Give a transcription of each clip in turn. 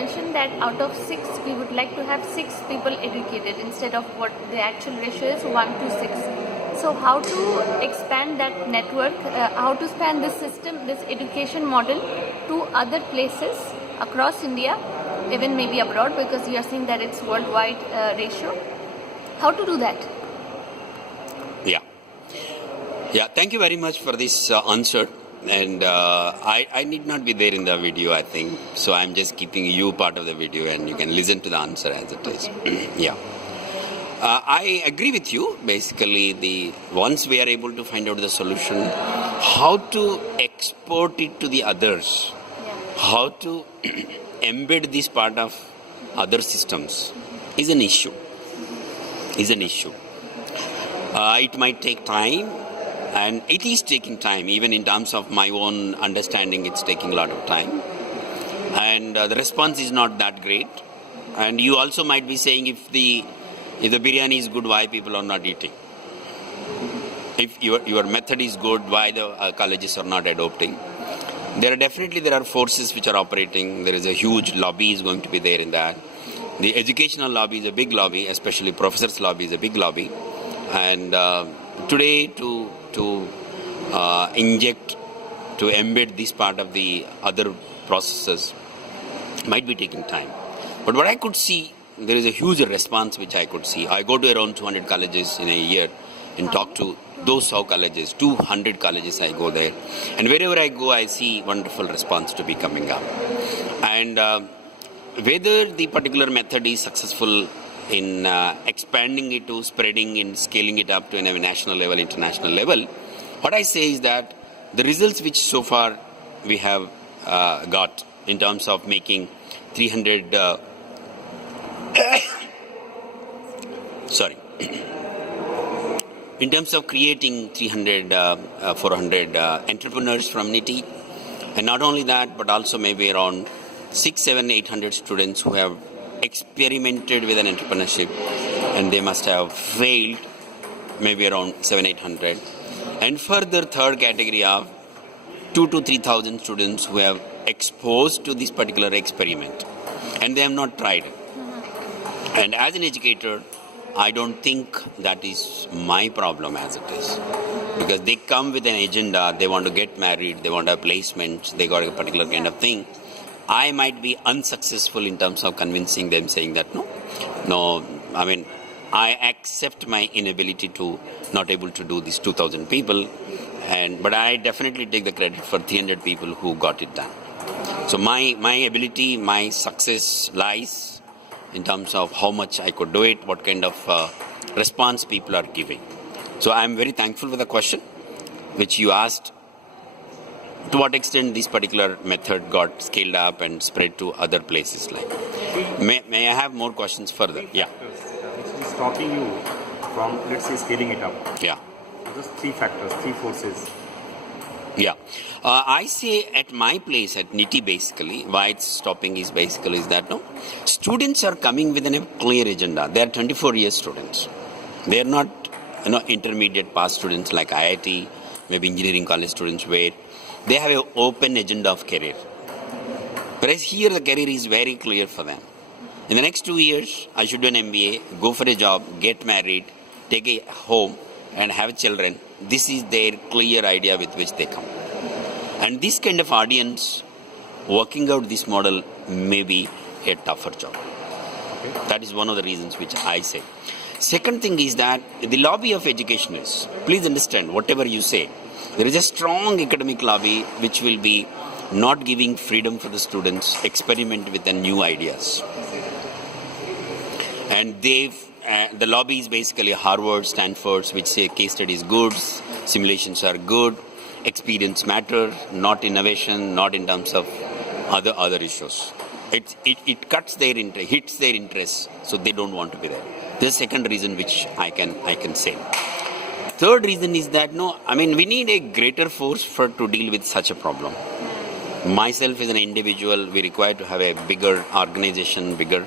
mentioned that out of 6, we would like to have 6 people educated instead of what the actual ratio is 1 to 6. So how to expand that network, how to expand this system, this education model to other places across India, even maybe abroad, because you are saying that it's worldwide ratio. How to do that? Yeah, thank you very much for this answer. And I need not be there in the video, I think. So I'm just keeping you part of the video and you can listen to the answer as it is. Yeah. I agree with you. Basically, once we are able to find out the solution, how to export it to the others, how to embed this part of other systems is an issue. It might take time, and it is taking time. Even in terms of my own understanding, it's taking a lot of time. And the response is not that great. And you also might be saying, if the biryani is good, why people are not eating? If your method is good, why the colleges are not adopting? There are forces which are operating. There is a huge lobby is going to be there in that. The educational lobby is a big lobby, especially professors' lobby is a big lobby. And today to inject, to embed this part of the other processes might be taking time. But what I could see, there is a huge response which I could see. I go to around 200 colleges in a year and talk to those colleges, 200 colleges I go there. And wherever I go, I see wonderful response to be coming up. And whether the particular method is successful in expanding it to spreading and scaling it up to a national level, international level, what I say is that the results which so far we have got in terms of making 300 in terms of creating 300, 400 entrepreneurs from NITI, and not only that, but also maybe around 6, 7, 800 students who have experimented with an entrepreneurship and they must have failed, maybe around 7, 800. And further, third category of 2,000 to 3,000 students who have exposed to this particular experiment and they have not tried it. And as an educator, I don't think that is my problem as it is. Because they come with an agenda, they want to get married, they want to have placements, they got a particular kind of thing. I might be unsuccessful in terms of convincing them, saying that I accept my inability to not able to do these 2,000 people, but I definitely take the credit for 300 people who got it done. So my ability, my success lies in terms of how much I could do it, what kind of response people are giving. So I'm very thankful for the question which you asked. To what extent this particular method got scaled up and spread to other places? May I have more questions further? Yeah. Which is stopping you from, let's say, scaling it up? Yeah. Just 3 factors, 3 forces. Yeah. I say at my place, at NITI basically, why it's stopping is that students are coming with a clear agenda. They are 24 years students. They are not intermediate pass students like IIT, maybe engineering college students where they have an open agenda of career. Whereas here the career is very clear for them. In the next 2 years, I should do an MBA, go for a job, get married, take a home and have children. This is their clear idea with which they come. And this kind of audience, working out this model may be a tougher job. Okay. That is one of the reasons which I say. Second thing is that the lobby of education is, please understand, whatever you say, there is a strong academic lobby which will be not giving freedom for the students, experiment with the new ideas. And the lobby is basically Harvard, Stanford, which say case study is good, simulations are good, experience matter, not innovation, not in terms of other issues. It cuts their interest, hits their interest, so they don't want to be there. This is the second reason which I can say. Third reason is that we need a greater force to deal with such a problem. Myself as an individual, we require to have a bigger organization, bigger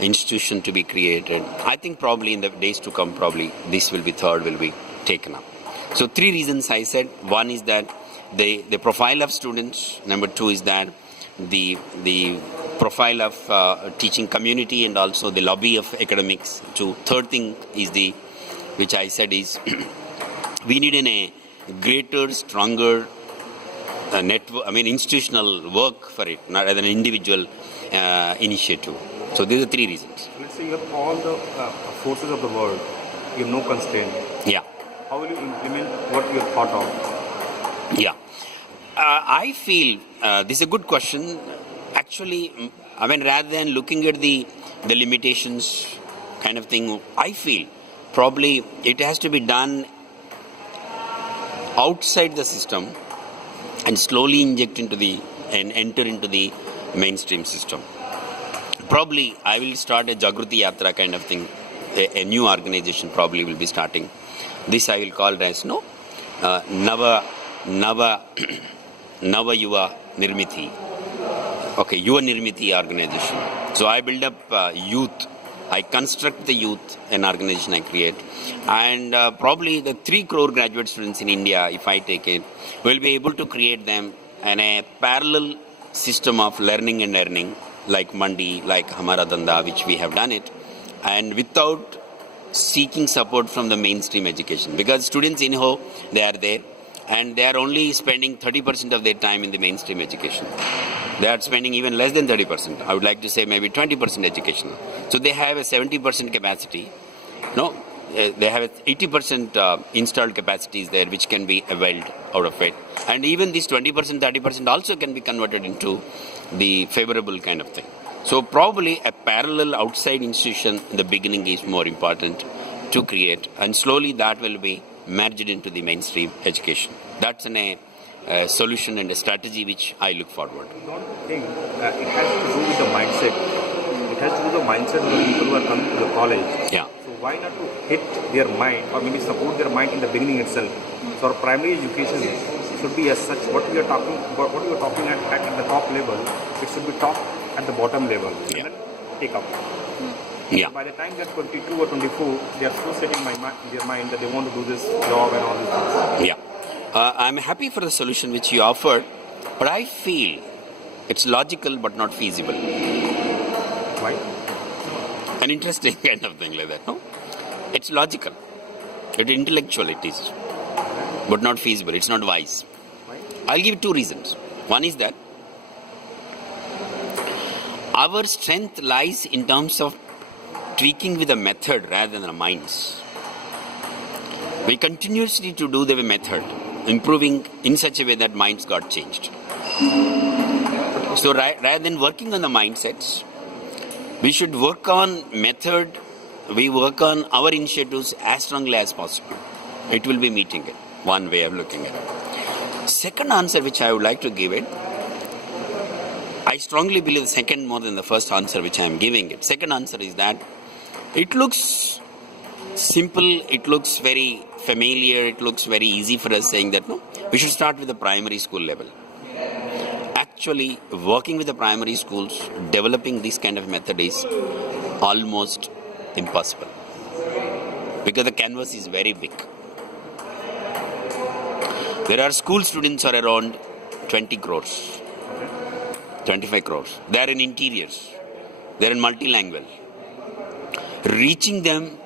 institution to be created. I think probably in the days to come, probably this will be taken up. So 3 reasons I said. One is that the profile of students. Number 2 is that the profile of teaching community and also the lobby of academics. To third thing is which I said is we need a greater, stronger institutional work for it, not as an individual initiative. So these are three reasons. Let's say you have all the forces of the world, you have no constraint. Yeah. How will you implement what you have thought of? Yeah. I feel this is a good question. Actually, rather than looking at the limitations kind of thing, I feel probably it has to be done outside the system and slowly inject into and enter into the mainstream system. Probably I will start a Jagruti Yatra kind of thing. A new organization probably will be starting. This I will call as Nava Yuva Nirmiti. Okay, Yuva Nirmiti organization. So I build up youth. I construct the youth, an organization I create. And probably the 3 crore graduate students in India, if I take it, will be able to create them in a parallel system of learning and earning, like Mandi, like Hamara Danda, which we have done it, and without seeking support from the mainstream education. Because students in Ho, they are there, and they are only spending 30% of their time in the mainstream education. They are spending even less than 30%. I would like to say maybe 20% education. So they have a 70% capacity. No, they have a 80% installed capacities there, which can be availed out of it. And even this 20%, 30% also can be converted into the favorable kind of thing. So probably a parallel outside institution in the beginning is more important to create, and slowly that will be merged into the mainstream education. That's a solution and a strategy which I look forward. I don't think it has to do with the mindset. It has to do with the mindset of the people who are coming to the college. Yeah. So why not to hit their mind or maybe support their mind in the beginning itself? So our primary education should be as such. What you are talking at the top level, it should be taught at the bottom level. Yeah. And then take up. Yeah. By the time they're 22 or 24, they are so set in their mind that they want to do this job and all these things. Yeah. I'm happy for the solution which you offered, but I feel it's logical but not feasible. Why? An interesting kind of thing like that, no? It's logical. It's intellectual, it is. But not feasible. It's not wise. Why? I'll give 2 reasons. One is that our strength lies in terms of tweaking with the method rather than the minds. We continuously to do the method, improving in such a way that minds got changed. So rather than working on the mindsets, we should work on method, we work on our initiatives as strongly as possible. It will be meeting it, one way of looking at it. Second answer which I would like to give it, I strongly believe the second more than the first answer which I am giving it. Second answer is that it looks simple, it looks very familiar, it looks very easy for us saying that no, we should start with the primary school level. Actually, working with the primary schools, developing this kind of method is almost impossible. Because the canvas is very big. There are school students are around 20 crores. 25 crores. They are in interiors. They are in multilingual. Reaching them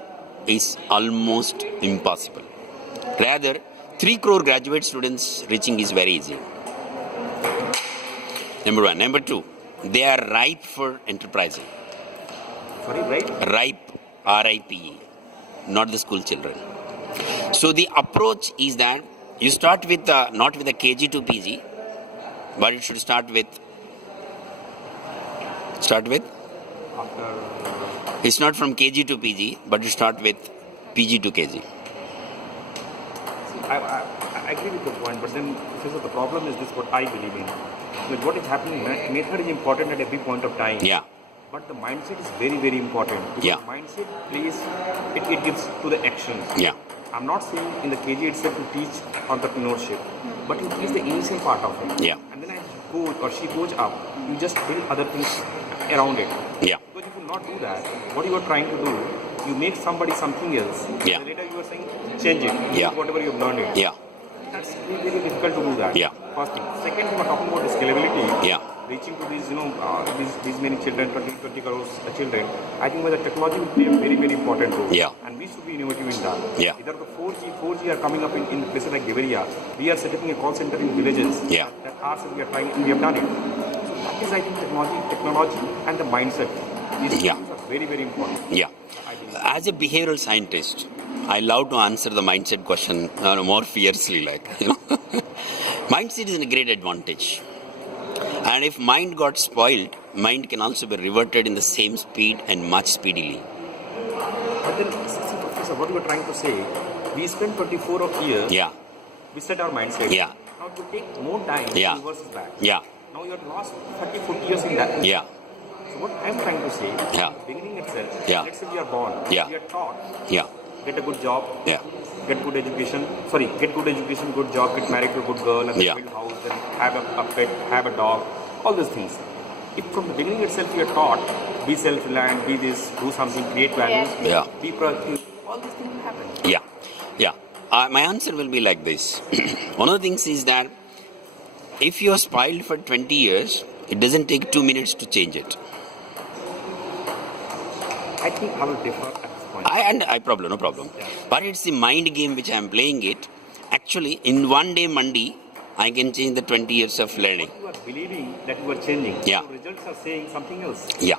is almost impossible. Rather, 3 crore graduate students reaching is very easy. Number 1. Number 2, they are ripe for enterprising. Sorry, right? Ripe, R-I-P-E, not the school children. So the approach is that you start with not with a KG to PG, but it should start with. It's not from KG to PG, but you start with PG to KG. I agree with your point, but then the problem is this: what I believe in. Like what is happening, method is important at every point of time. Yeah. But the mindset is very, very important. Because Yeah. mindset plays, it gives to the actions. Yeah. I'm not saying in the KG itself to teach entrepreneurship, but you teach the initial part of it. Yeah. And then as you coach or she goes up, you just build other things around it. Yeah. Because if you not do that, what you are trying to do, you make somebody something else. Yeah. And later you are saying, change it. Yeah. Whatever you have learned it. Yeah. That's very, very difficult to do that. Yeah. First thing. Second, we are talking about the scalability. Yeah. reaching to these, these many children, 20 crores children, I think the technology will play a very, very important role. Yeah. And we should be innovative in that. Yeah. Either the 4G are coming up in places like Tiwari. We are setting a call center in villages. Yeah. That ours we are trying, and we have done it. So that is, I think, technology and the mindset. These Yeah. things are very, very important. Yeah. As a behavioral scientist, I love to answer the mindset question more fiercely, Mindset is a great advantage. And if mind got spoiled, mind can also be reverted in the same speed and much speedily. But then, Professor, what you are trying to say, we spent 24 years, Yeah. we set our mindset. Yeah. Now to take more time Yeah. to reverse back. Yeah. Now you have lost 30, 40 years in that. Yeah. So what I am trying to say, Yeah. beginning itself, Yeah. let's say we are born, Yeah. we are taught, Yeah. get a good job, Yeah. get good education, good job, get married to a good girl, and Yeah. build a house, then have a pet, have a dog, all these things. If from the beginning itself you are taught, be self-reliant, be this, do something, create values, Yeah. be proactive, all these things will happen. Yeah. Yeah. My answer will be like this. One of the things is that if you are spoiled for 20 years, it doesn't take 2 minutes to change it. I think I will differ at this point. No problem. But it's the mind game which I am playing it. Actually, in one day, Mandi, I can change the 20 years of learning. You are believing that you are changing. Yeah. So results are saying something else. Yeah.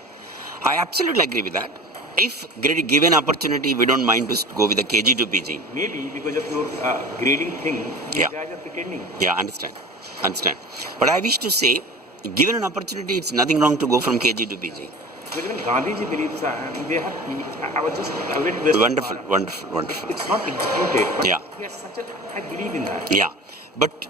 I absolutely agree with that. If given opportunity, we don't mind to go with the KG to PG. Maybe because of your grading thing, you Yeah. guys are pretending. Yeah, understand. But I wish to say, given an opportunity, it's nothing wrong to go from KG to PG. But even Gandhiji believes, they have, I was just a little bit. Wonderful. It's not executed, but Yeah. he has such a, I believe in that. Yeah. But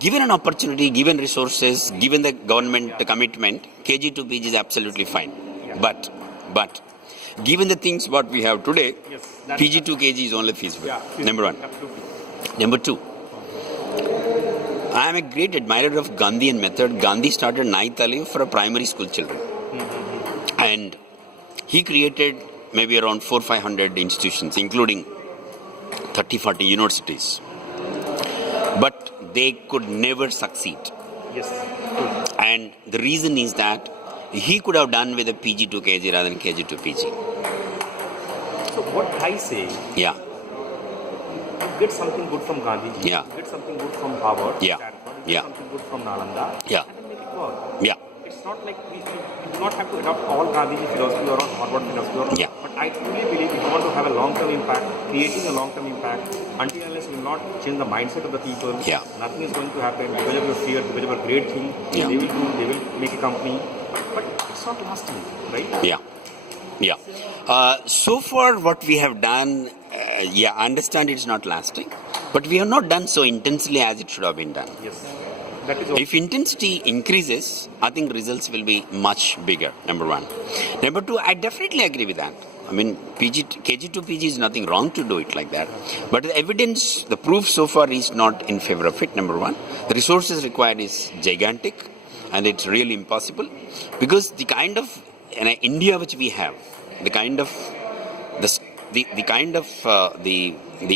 given an opportunity, given resources, given the government commitment, KG to PG is absolutely fine. Yeah. But given the things what we have today, Yes, that's PG to KG is only feasible. Yeah, Number one. absolutely. Number two, I am a great admirer of Gandhian method. Gandhi started Nai Talim for a primary school children. And he created maybe around 400-500 institutions, including 30-40 universities. But they could never succeed. Yes. And the reason is that he could have done with a PG to KG rather than KG to PG. So what I say, Yeah. you get something good from Gandhiji. Yeah. You get something good from Harvard. Yeah. Stanford, you Yeah. get something good from Nalanda. Yeah. And then make it work. Yeah. It's not like we do not have to adopt all Gandhiji philosophy or Harvard philosophy. Yeah. But I truly believe if you want to have a long-term impact, creating a long-term impact, until unless you will not change the mindset of the people, Yeah. nothing is going to happen because of your fear, because of your great thing. Yeah. They will make a company. But it's not lasting, right? Yeah. So far, what we have done, I understand it's not lasting, but we have not done so intensely as it should have been done. Yes. That is all. If intensity increases, I think results will be much bigger, number one. Number two, I definitely agree with that. I mean, KG to PG is nothing wrong to do it like that. But the evidence, the proof so far is not in favor of it, number one. The resources required is gigantic and it's really impossible. Because the kind of India which we have, the kind of the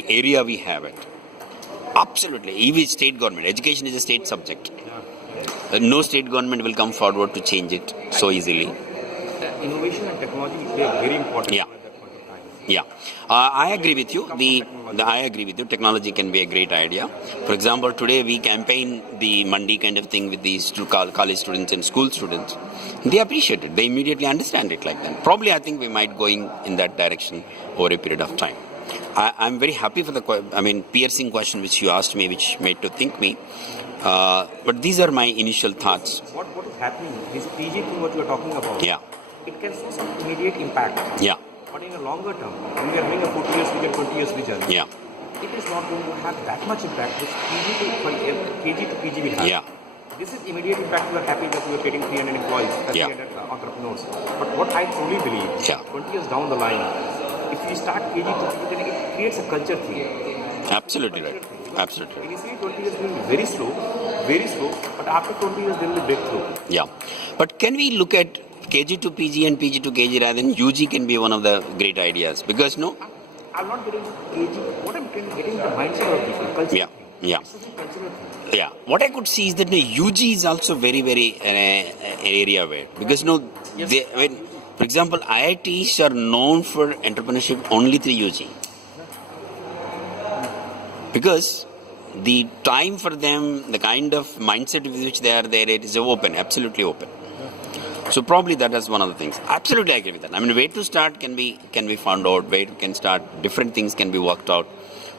area we have it, absolutely, even state government, education is a state subject. No state government will come forward to change it so easily. Innovation and technology play a very important Yeah. role at that point of time. Yeah, I agree with you. I agree with you. Technology can be a great idea. For example, today we campaign the Mandi kind of thing with these college students and school students. They appreciate it. They immediately understand it like that. Probably, I think we might going in that direction over a period of time. I'm very happy for the piercing question which you asked me, which made to think me. But these are my initial thoughts. What is happening? This PG thing, what you are talking about. Yeah. It can show some immediate impact. Yeah. But in a longer term, when we are having a 40 years vision, 20 years vision, Yeah. it is not going to have that much impact which KG to PG will have. Yeah. This is immediate impact. You are happy that you are getting 300 employees, Yeah. 300 entrepreneurs. But what I truly believe, Yeah. 20 years down the line, if we start KG to PG, then it creates a culture thing. Absolutely right. Absolutely right. Initially, 20 years will be very slow, but after 20 years, there will be breakthrough. Yeah. But can we look at KG to PG and PG to KG rather than UG can be one of the great ideas? Because I'm not getting KG. What I'm getting the mindset of people, culture. Yeah. Thing. Yeah. It's a cultural thing. Yeah. What I could see is that the UG is also very, very area where, because Yes. they, when, for example, IITs are known for entrepreneurship only through UG. Because the time for them, the kind of mindset with which they are there, it is open, absolutely open. So probably that is one of the things. Absolutely agree with that. I mean, way to start can be found out. Way to can start. Different things can be worked out.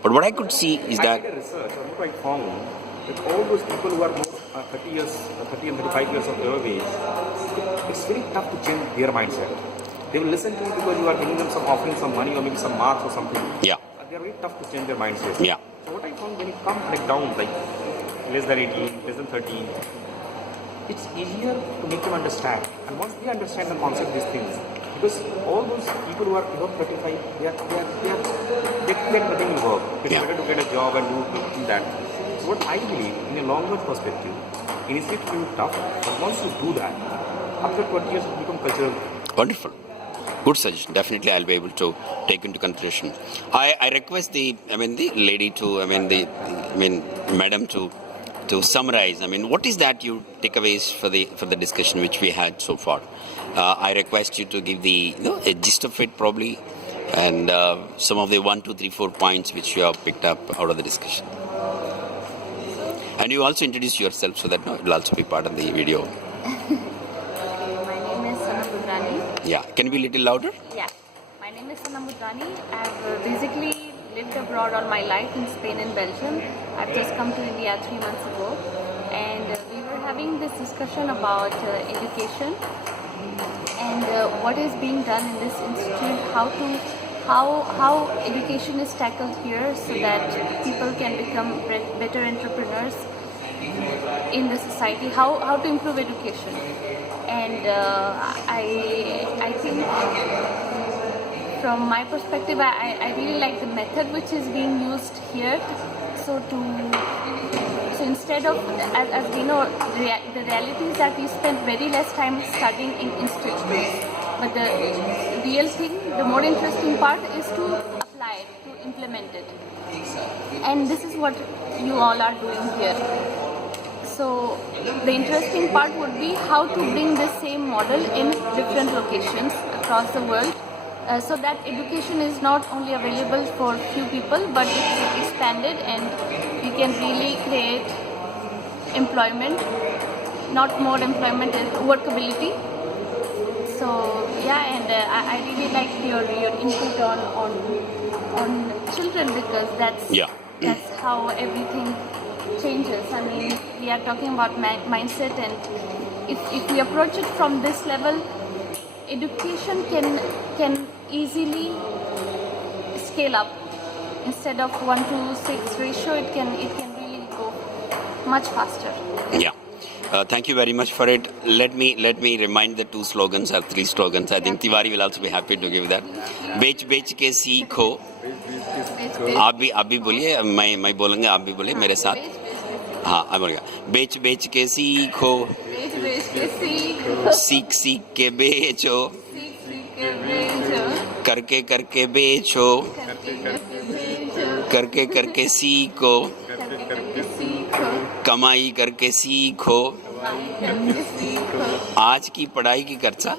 But what I could see is I that did a research, or what I found, that all those people who are more 30 and 35 years of their age, it's very tough to change their mindset. They will listen to you because you are giving them offering some money or maybe some marks or something. yeah, They are very tough to change their mindset. yeah, So what I found, when you come like down, like less than 18, less than 13, it's easier to make them understand. And once they understand and concept these things, because all those people who are above 35, they think nothing will work. It's Yeah. better to get a job and do that. So what I believe, in a longer perspective, initially it will be tough, but once you do that, after 20 years it will become cultural. wonderful. Good suggestion. Definitely, I'll be able to take into consideration. I request the lady to, madam to summarize. I mean, what is that you takeaways for the discussion which we had so far? I request you to give the a gist of it probably, and some of the 1, 2, 3, 4 points which you have picked up out of the discussion. And you also introduce yourself so that it will also be part of the video. My name is Sanam Budrani. Yeah, can you be a little louder? Yeah, my name is Sanam Budrani. I've basically lived abroad all my life in Spain and Belgium. I've just come to India 3 months ago, and we were having this discussion about education and what is being done in this institute, how education is tackled here so that people can become better entrepreneurs in the society, how to improve education. And I think from my perspective, I really like the method which is being used here. So instead of, as we know, the reality is that we spend very less time studying in institutes. But the real thing, the more interesting part is to apply it, to implement it. And this is what you all are doing here. So the interesting part would be how to bring the same model in different locations across the world, so that education is not only available for few people, but it's expanded and we can really create employment, not more employment, workability. So yeah, and I really like your input on children, because that's how everything changes. I mean, we are talking about mindset, and if we approach it from this level, education can easily scale up. Instead of 1 to 6 ratio, it can really go much faster. Yeah. Thank you very much for it. Let me remind the 2 slogans or 3 slogans. I think Tiwari will also be happy to give that. बेच के सीखो. आप भी बोलिए, मैं बोलूँगा, आप भी बोलिए मेरे साथ. हाँ, आप बोलिएगा. बेच के सीखो. सीख के बेचो. करके बेचो. करके सीखो. कमाई करके सीखो. आज की पढ़ाई की खर्चा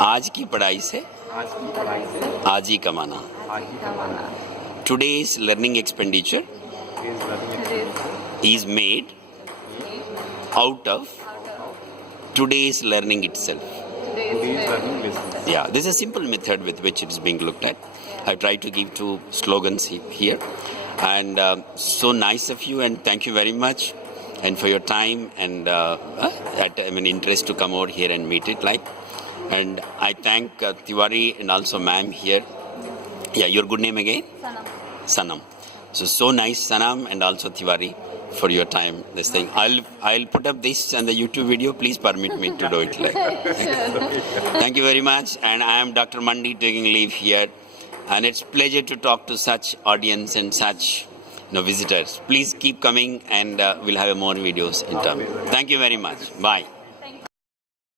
आज की पढ़ाई से आज ही कमाना. Today's learning expenditure is made out of today's learning itself. Yeah, this is a simple method with which it is being looked at. I try to give 2 slogans here. And so nice of you, and thank you very much, and for your time and interest to come over here and meet it. And I thank Tiwari and also ma'am here. Yeah, your good name again? Sanam. So nice, Sanam, and also Tiwari, for your time. This thing, I'll put up this on the YouTube video. Please permit me to do it. Thank you very much, and I am Dr Mandi taking leave here. And it's a pleasure to talk to such audience and such visitors. Please keep coming, and we'll have more videos in time. Thank you very much. Bye.